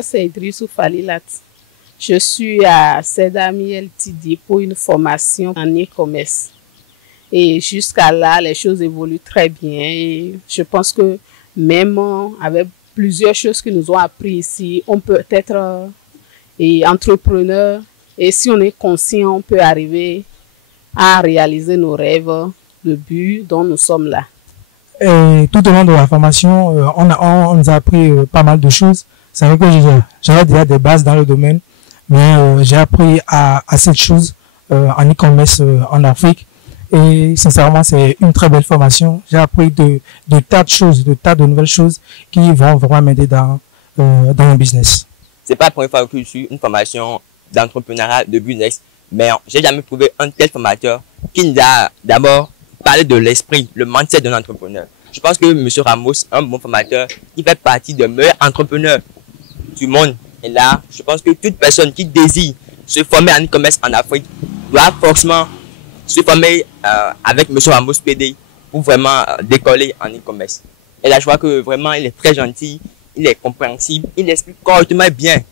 moi, c'est Idrissou Falilat. Je suis à Sedami LTD pour une formation en e-commerce. Et jusqu'à là, les choses évoluent très bien. Et je pense que même avec plusieurs choses que nous ont appris ici, on peut être entrepreneur. Et si on est conscient, on peut arriver à réaliser nos rêves, le but dont nous sommes là. Et tout au long de la formation, on nous a appris pas mal de choses. C'est vrai que j'avais déjà des bases dans le domaine, mais j'ai appris à cette chose en e-commerce en Afrique. Et sincèrement, c'est une très belle formation. J'ai appris de tas de choses, de tas de nouvelles choses qui vont vraiment m'aider dans mon business. C'est pas la première fois que je suis une formation d'entrepreneuriat, de business, mais j'ai jamais trouvé un tel formateur qui nous a d'abord parlé de l'esprit, le mindset d'un entrepreneur. Je pense que M. Ramos est un bon formateur qui fait partie des meilleurs entrepreneurs du monde. Et là, je pense que toute personne qui désire se former en e-commerce en Afrique doit forcément se former avec M. Ramos PD pour vraiment décoller en e-commerce. Et là, je vois que vraiment, il est très gentil, il est compréhensible, il explique correctement bien.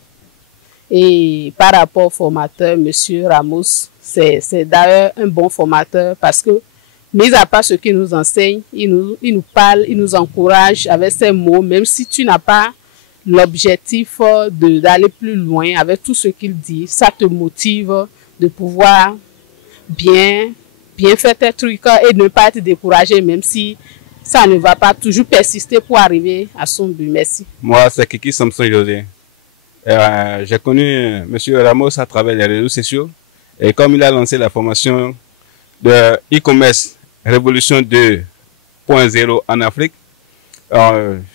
Et par rapport au formateur, M. Ramos, c'est d'ailleurs un bon formateur parce que, mis à part ce qu'il nous enseigne, il nous parle, il nous encourage avec ses mots, même si tu n'as pas l'objectif d'aller plus loin avec tout ce qu'il dit, ça te motive de pouvoir bien faire tes trucs et ne pas être découragé, même si ça ne va pas, toujours persister pour arriver à son but. Merci. Moi, c'est Kiki Samson José. J'ai connu M. Ramos à travers les réseaux sociaux et comme il a lancé la formation de e-commerce Révolution 2.0 en Afrique,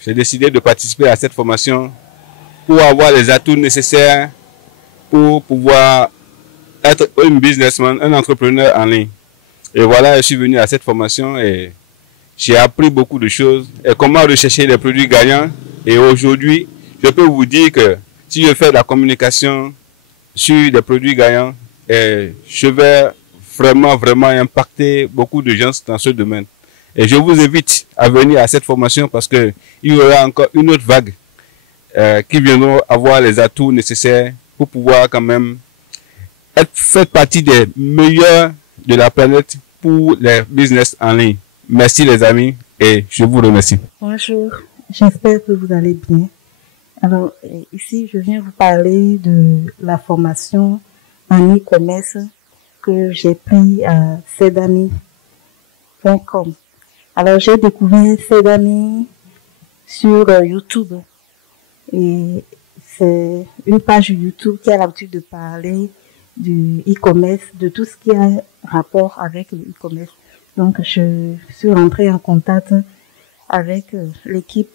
j'ai décidé de participer à cette formation pour avoir les atouts nécessaires pour pouvoir être un businessman, un entrepreneur en ligne. Et voilà, je suis venu à cette formation et j'ai appris beaucoup de choses et comment rechercher les produits gagnants. Et aujourd'hui, je peux vous dire que si je fais de la communication sur des produits gagnants, je vais vraiment impacter beaucoup de gens dans ce domaine. Et je vous invite à venir à cette formation parce qu'il y aura encore une autre vague qui viendront avoir les atouts nécessaires pour pouvoir quand même faire partie des meilleurs de la planète pour les business en ligne. Merci les amis et je vous remercie. Bonjour, j'espère que vous allez bien. Alors ici je viens vous parler de la formation en e-commerce que j'ai pris à sedami.com. Alors j'ai découvert Sedami sur YouTube et c'est une page YouTube qui a l'habitude de parler du e-commerce, de tout ce qui a rapport avec le e-commerce. Donc je suis rentrée en contact avec l'équipe.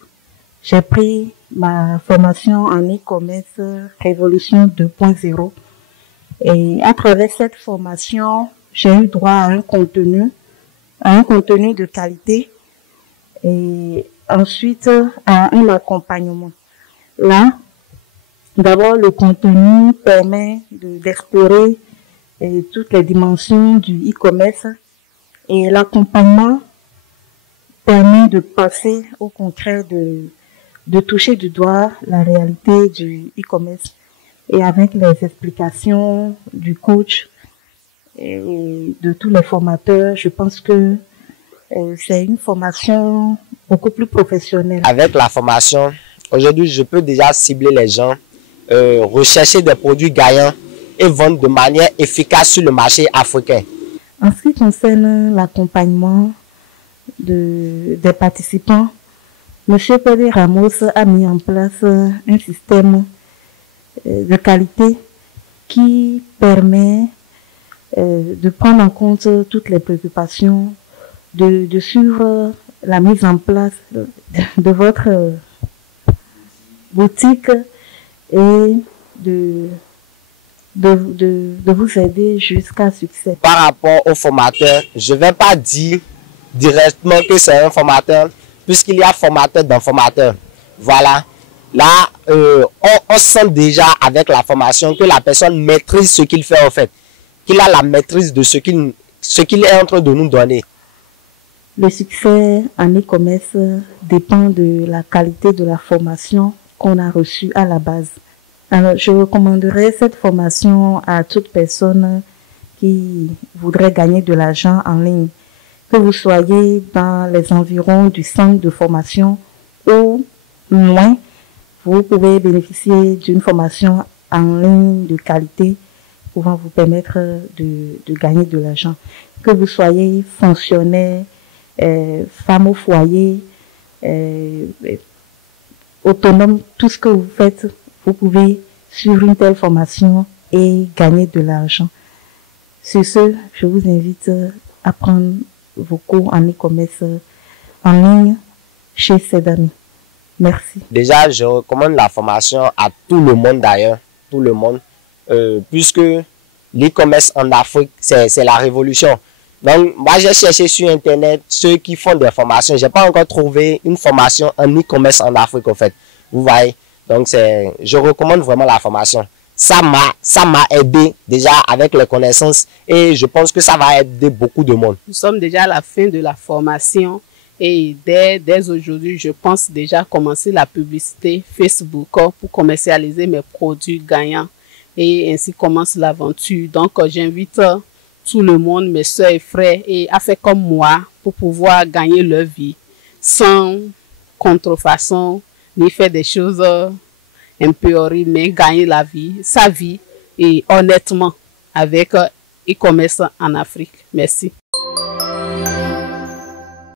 J'ai pris ma formation en e-commerce Révolution 2.0 et à travers cette formation, j'ai eu droit à un contenu de qualité et ensuite à un accompagnement. Là, d'abord, le contenu permet d'explorer toutes les dimensions du e-commerce et l'accompagnement permet de passer au concret, de toucher du doigt la réalité du e-commerce et avec les explications du coach et de tous les formateurs, je pense que c'est une formation beaucoup plus professionnelle. Avec la formation, aujourd'hui, je peux déjà cibler les gens, rechercher des produits gagnants et vendre de manière efficace sur le marché africain. En ce qui concerne l'accompagnement des participants, M. Pedro Ramos a mis en place un système de qualité qui permet de prendre en compte toutes les préoccupations, de suivre la mise en place de votre boutique et de vous aider jusqu'à succès. Par rapport au formateur, je ne vais pas dire directement que c'est un formateur, puisqu'il y a formateur dans formateur. Voilà. Là, on sent déjà avec la formation que la personne maîtrise ce qu'il fait en fait, qu'il a la maîtrise de ce qu'il est en train de nous donner. Le succès en e-commerce dépend de la qualité de la formation qu'on a reçue à la base. Alors, je recommanderais cette formation à toute personne qui voudrait gagner de l'argent en ligne. Que vous soyez dans les environs du centre de formation ou loin, vous pouvez bénéficier d'une formation en ligne de qualité pouvant vous permettre de gagner de l'argent. Que vous soyez fonctionnaire, femme au foyer, autonome, tout ce que vous faites, vous pouvez suivre une telle formation et gagner de l'argent. Sur ce, je vous invite à prendre vos cours en e-commerce en ligne chez Sedami. Merci. Déjà, je recommande la formation à tout le monde d'ailleurs, tout le monde, puisque l'e-commerce en Afrique, c'est la révolution. Donc, moi, j'ai cherché sur Internet ceux qui font des formations. Je n'ai pas encore trouvé une formation en e-commerce en Afrique, en fait. Vous voyez? Donc, je recommande vraiment la formation. Ça m'a aidé déjà avec les connaissances et je pense que ça va aider beaucoup de monde. Nous sommes déjà à la fin de la formation et dès aujourd'hui, je pense déjà commencer la publicité Facebook pour commercialiser mes produits gagnants et ainsi commence l'aventure. Donc, j'invite tout le monde, mes soeurs et frères, à faire comme moi pour pouvoir gagner leur vie sans contrefaçon ni faire des choses un peu horribles, mais gagner sa vie et honnêtement avec e-commerce en Afrique. Merci.